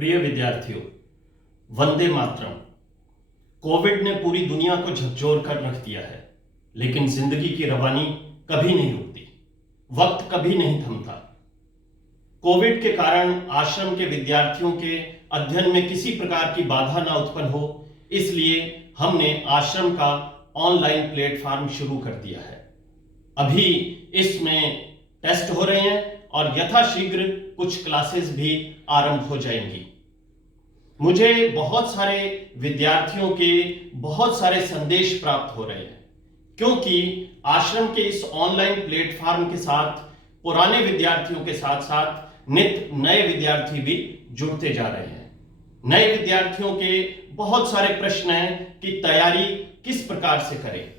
प्रिय विद्यार्थियों, वंदे मातरम। कोविड ने पूरी दुनिया को झकझोर कर रख दिया है, लेकिन जिंदगी की रवानी कभी नहीं रुकती, वक्त कभी नहीं थमता। कोविड के कारण आश्रम के विद्यार्थियों के अध्ययन में किसी प्रकार की बाधा ना उत्पन्न हो, इसलिए हमने आश्रम का ऑनलाइन प्लेटफॉर्म शुरू कर दिया है। अभी इसमें टेस्ट हो रहे हैं और यथाशीघ्र कुछ क्लासेस भी आरंभ हो जाएंगी। मुझे बहुत सारे विद्यार्थियों के बहुत सारे संदेश प्राप्त हो रहे हैं, क्योंकि आश्रम के इस ऑनलाइन प्लेटफॉर्म के साथ पुराने विद्यार्थियों के साथ साथ नित्य नए विद्यार्थी भी जुड़ते जा रहे हैं। नए विद्यार्थियों के बहुत सारे प्रश्न हैं कि तैयारी किस प्रकार से करें,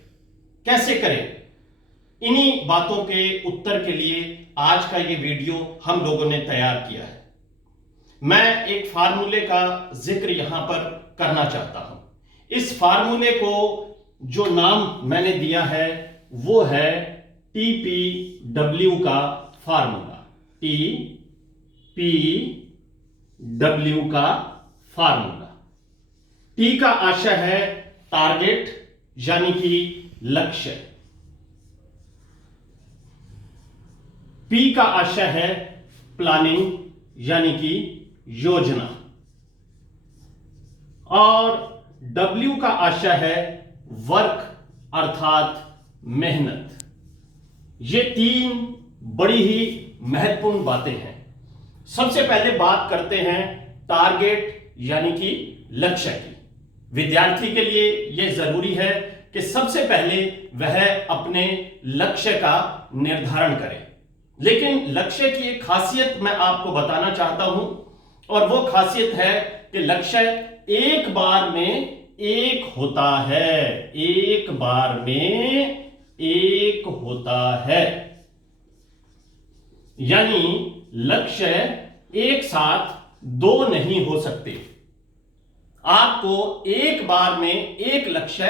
कैसे करें। इन्हीं बातों के उत्तर के लिए आज का ये वीडियो हम लोगों ने तैयार किया है। मैं एक फार्मूले का जिक्र यहां पर करना चाहता हूं। इस फार्मूले को जो नाम मैंने दिया है वो है TPW का फार्मूला। TPW का फार्मूला। T का आशय है टारगेट यानी कि लक्ष्य। P का आशय है प्लानिंग यानी कि योजना, और W का आशय है वर्क अर्थात मेहनत। ये तीन बड़ी ही महत्वपूर्ण बातें हैं। सबसे पहले बात करते हैं टारगेट यानी कि लक्ष्य की। विद्यार्थी के लिए यह जरूरी है कि सबसे पहले वह अपने लक्ष्य का निर्धारण करे। लेकिन लक्ष्य की एक खासियत मैं आपको बताना चाहता हूं, और वो खासियत है कि लक्ष्य एक बार में एक होता है। एक बार में एक होता है, यानी लक्ष्य एक साथ दो नहीं हो सकते। आपको एक बार में एक लक्ष्य,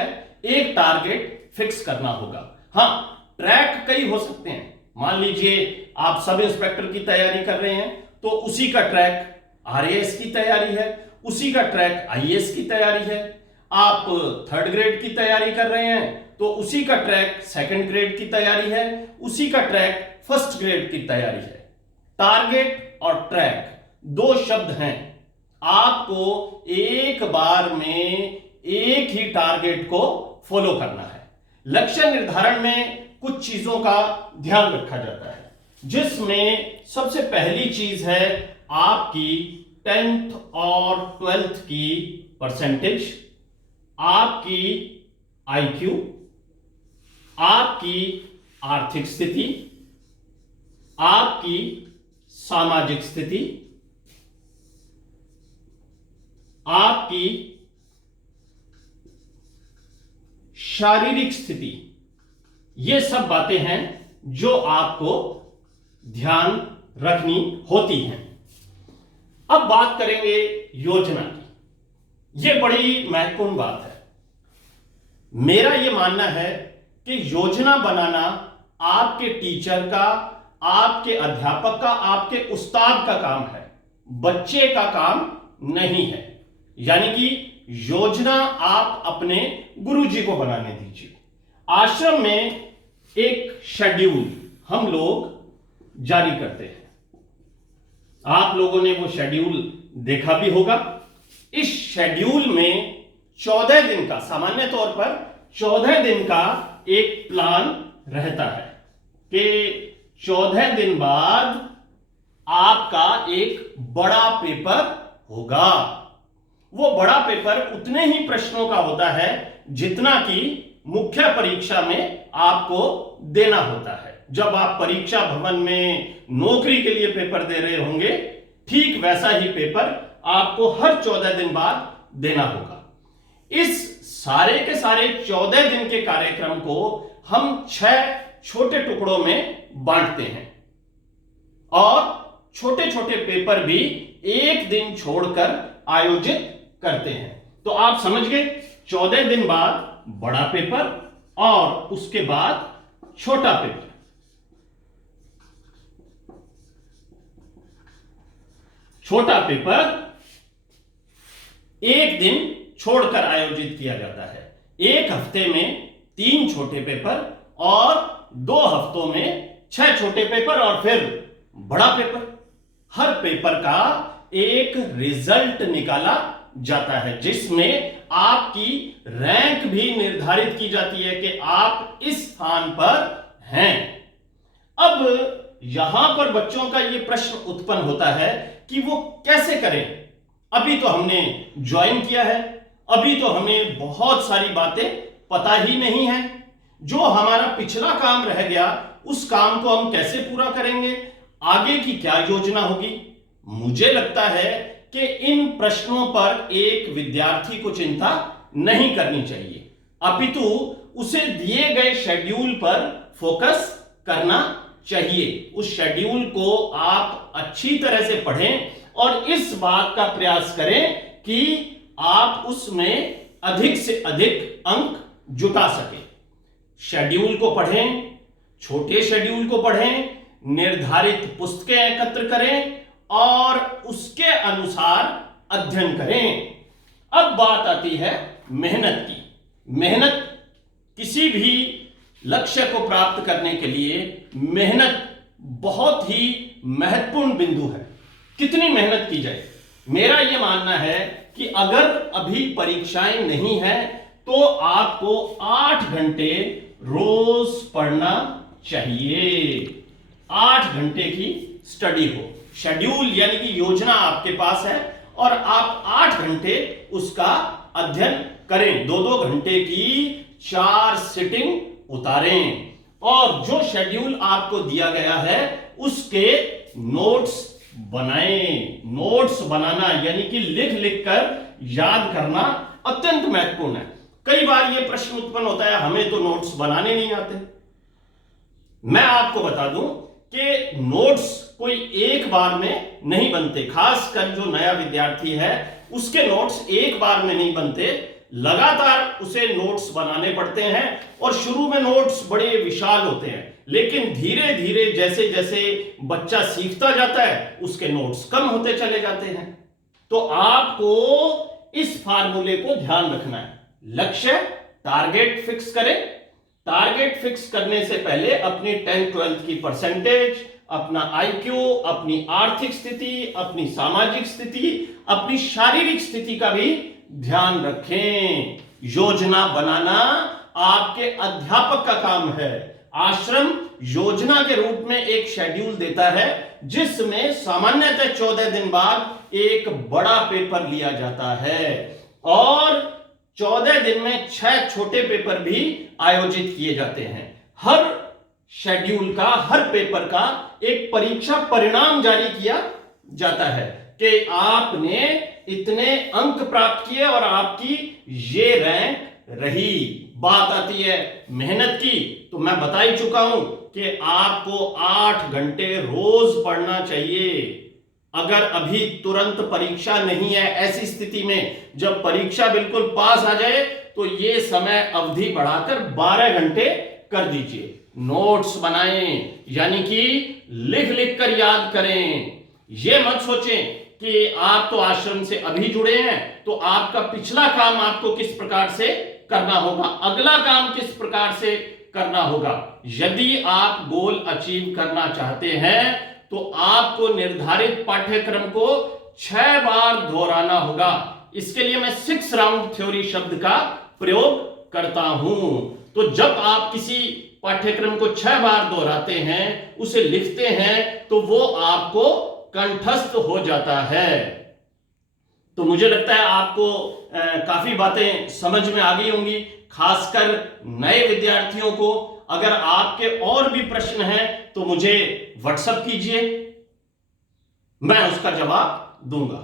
एक टारगेट फिक्स करना होगा। हां, ट्रैक कई हो सकते हैं। मान लीजिए आप सब इंस्पेक्टर की तैयारी कर रहे हैं, तो उसी का ट्रैक RAS की तैयारी है, उसी का ट्रैक IAS की तैयारी है। आप 3rd ग्रेड की तैयारी कर रहे हैं, तो उसी का ट्रैक 2nd ग्रेड की तैयारी है, उसी का ट्रैक 1st ग्रेड की तैयारी है। टारगेट और ट्रैक दो शब्द हैं। आपको एक बार में एक ही टारगेट को फॉलो करना है। लक्ष्य निर्धारण में कुछ चीजों का ध्यान रखा जाता है, जिसमें सबसे पहली चीज है आपकी 10th और 12th की परसेंटेज, आपकी IQ, आपकी आर्थिक स्थिति, आपकी सामाजिक स्थिति, आपकी शारीरिक स्थिति। ये सब बातें हैं जो आपको ध्यान रखनी होती हैं। अब बात करेंगे योजना की। यह बड़ी महत्वपूर्ण बात है। मेरा यह मानना है कि योजना बनाना आपके टीचर का, आपके अध्यापक का, आपके उस्ताद का काम है, बच्चे का काम नहीं है। यानी कि योजना आप अपने गुरुजी को बनाने दीजिए। आश्रम में एक शेड्यूल हम लोग जारी करते हैं। आप लोगों ने वो शेड्यूल देखा भी होगा। इस शेड्यूल में 14 दिन का, सामान्य तौर पर 14 दिन का एक प्लान रहता है कि 14 दिन बाद आपका एक बड़ा पेपर होगा। वो बड़ा पेपर उतने ही प्रश्नों का होता है जितना कि मुख्य परीक्षा में आपको देना होता है। जब आप परीक्षा भवन में नौकरी के लिए पेपर दे रहे होंगे, ठीक वैसा ही पेपर आपको हर 14 दिन बाद देना होगा। इस सारे के सारे 14 दिन के कार्यक्रम को हम 6 छोटे टुकड़ों में बांटते हैं, और छोटे छोटे पेपर भी एक दिन छोड़कर आयोजित करते हैं। तो आप समझ गए, 14 दिन बाद बड़ा पेपर और उसके बाद छोटा पेपर। छोटा पेपर एक दिन छोड़कर आयोजित किया जाता है। एक हफ्ते में 3 छोटे पेपर और 2 हफ्तों में 6 छोटे पेपर और फिर बड़ा पेपर। हर पेपर का एक रिजल्ट निकाला जाता है जिसमें आपकी रैंक भी निर्धारित की जाती है कि आप इस स्थान पर हैं। अब यहां पर बच्चों का यह प्रश्न उत्पन्न होता है कि वो कैसे करें। अभी तो हमने ज्वाइन किया है, अभी तो हमें बहुत सारी बातें पता ही नहीं है। जो हमारा पिछला काम रह गया उस काम को हम कैसे पूरा करेंगे, आगे की क्या योजना होगी। मुझे लगता है कि इन प्रश्नों पर एक विद्यार्थी को चिंता नहीं करनी चाहिए, अपितु उसे दिए गए शेड्यूल पर फोकस करना चाहिए। उस शेड्यूल को आप अच्छी तरह से पढ़ें और इस बात का प्रयास करें कि आप उसमें अधिक से अधिक अंक जुटा सकें। शेड्यूल को पढ़ें, छोटे शेड्यूल को पढ़ें, निर्धारित पुस्तकें एकत्र करें और उसके अनुसार अध्ययन करें। अब बात आती है मेहनत की। मेहनत किसी भी लक्ष्य को प्राप्त करने के लिए मेहनत बहुत ही महत्वपूर्ण बिंदु है। कितनी मेहनत की जाए? मेरा यह मानना है कि अगर अभी परीक्षाएं नहीं है तो आपको 8 घंटे रोज पढ़ना चाहिए। 8 घंटे की स्टडी हो, शेड्यूल यानी कि योजना आपके पास है और आप 8 घंटे उसका अध्ययन करें। 2-2 घंटे की 4 सिटिंग उतारें और जो शेड्यूल आपको दिया गया है उसके नोट्स बनाएं। नोट्स बनाना यानी कि लिख लिख कर याद करना अत्यंत महत्वपूर्ण है। कई बार यह प्रश्न उत्पन्न होता है, हमें तो नोट्स बनाने नहीं आते। मैं आपको बता दूं कि नोट्स कोई एक बार में नहीं बनते। खासकर जो नया विद्यार्थी है उसके नोट्स एक बार में नहीं बनते, लगातार उसे नोट्स बनाने पड़ते हैं और शुरू में नोट्स बड़े विशाल होते हैं, लेकिन धीरे धीरे जैसे जैसे बच्चा सीखता जाता है उसके नोट्स कम होते चले जाते हैं। तो आपको इस फार्मूले को ध्यान रखना है। लक्ष्य, टारगेट फिक्स करें। टारगेट फिक्स करने से पहले अपनी 10th-12th की परसेंटेज, अपना आईक्यू, अपनी आर्थिक स्थिति, अपनी सामाजिक स्थिति, अपनी शारीरिक स्थिति का भी ध्यान रखें। योजना बनाना आपके अध्यापक का काम है। आश्रम योजना के रूप में एक शेड्यूल देता है जिसमें सामान्यतः 14 दिन बाद एक बड़ा पेपर लिया जाता है और 14 दिन में 6 छोटे पेपर भी आयोजित किए जाते हैं। हर शेड्यूल का, हर पेपर का एक परीक्षा परिणाम जारी किया जाता है कि आपने इतने अंक प्राप्त किए और आपकी ये रैंक रही। बात आती है मेहनत की, तो मैं बता ही चुका हूं कि आपको 8 घंटे रोज पढ़ना चाहिए। अगर अभी तुरंत परीक्षा नहीं है, ऐसी स्थिति में जब परीक्षा बिल्कुल पास आ जाए तो यह समय अवधि बढ़ाकर 12 घंटे कर दीजिए। नोट्स बनाएं, यानी कि लिख लिख कर याद करें। यह मत सोचें कि आप तो आश्रम से अभी जुड़े हैं तो आपका पिछला काम आपको किस प्रकार से करना होगा, अगला काम किस प्रकार से करना होगा। यदि आप गोल अचीव करना चाहते हैं तो आपको निर्धारित पाठ्यक्रम को 6 बार दोहराना होगा। इसके लिए मैं 6 राउंड थ्योरी शब्द का प्रयोग करता हूं। तो जब आप किसी पाठ्यक्रम को 6 बार दोहराते हैं, उसे लिखते हैं, तो वो आपको कंठस्थ हो जाता है। तो मुझे लगता है आपको काफी बातें समझ में आ गई होंगी। खासकर नए विद्यार्थियों को अगर आपके और भी प्रश्न हैं तो मुझे व्हाट्सएप कीजिए, मैं उसका जवाब दूंगा।